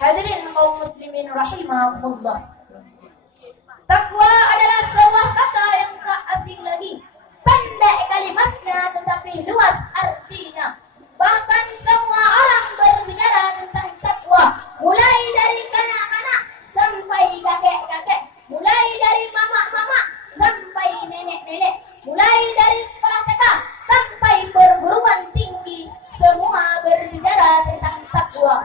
Hadirin kaum muslimin rahimakumullah. Takwa adalah sebuah kata yang tak asing lagi. Pendek kalimatnya tetapi luas artinya. Bahkan semua orang berbicara tentang takwa, mulai dari kanak-kanak sampai kakek-kakek, mulai dari mama-mama sampai nenek-nenek, mulai dari sekolah TK sampai perguruan tinggi, semua berbicara tentang takwa.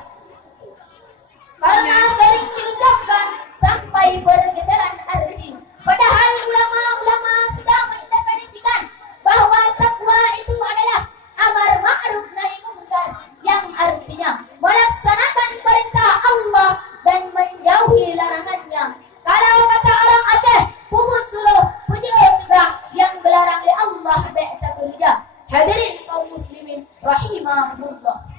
Karena sering diucapkan sampai pergeseran arti. Padahal ulama-ulama sudah mendefinisikan bahwa takwa itu adalah amar ma'ruf nahi munkar, yang artinya melaksanakan perintah Allah dan menjauhi larangannya. Kalau kata orang Aceh, pumus dulu, puji tegak, yang dilarang oleh Allah ba'ta kurja. Hadirin kaum muslimin rahimahumullah.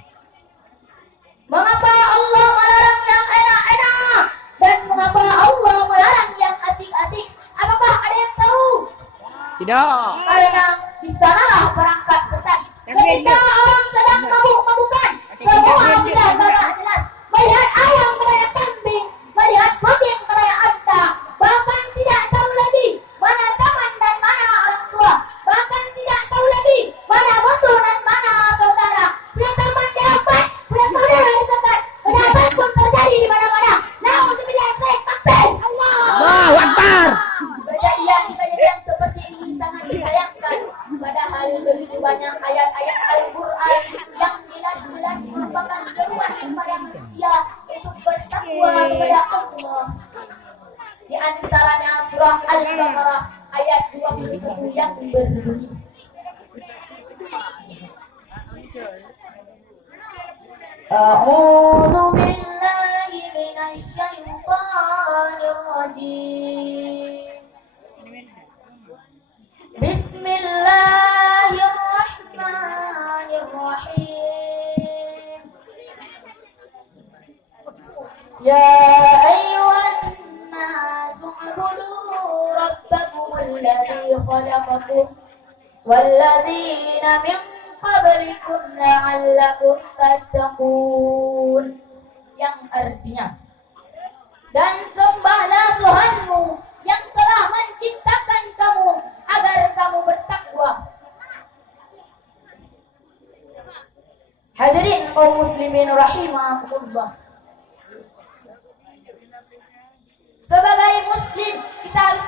Mengapa Allah melarang yang enak-enak dan mengapa Allah melarang yang asik-asik? Apakah ada yang tahu? Tidak. Karena di sanalah perangkat setan. Ketika orang sedang mabuk-mabukan, semua sudah agak jelas. Melihat ayam merayap kambing, melihat kucing merayap unta, bahkan tidak tahu lagi mana teman dan mana orang tua, bahkan tidak tahu lagi mana musuh dan mana saudara. Punya teman dapat, punya saudara dekat, kejahatan pun terjadi di mana-mana. Nauzubillah min takbir. Allahu Akbar. Kejadian seperti ini sangat disayangkan. Padahal begitu banyak ayat-ayat Al-Quran yang jelas-jelas merupakan seruan kepada manusia untuk bertakwa kepada Allah. Di antaranya surah Al-Baqarah ayat 21 yang berbunyi, A'udzu billahi minasy syaithanir rajim. Bismillahirrahmanirrahim. Ya ayyuhan nasu ubudu rabbakumul ladzi khalaqakum walladzina min qablikum la'allakum tattaqun, yang artinya, dan sembahlah Tuhanmu yang telah menciptakan kamu agar kamu bertakwa. Hadirin kaum muslimin rahimakumullah. Sebagai muslim kita harus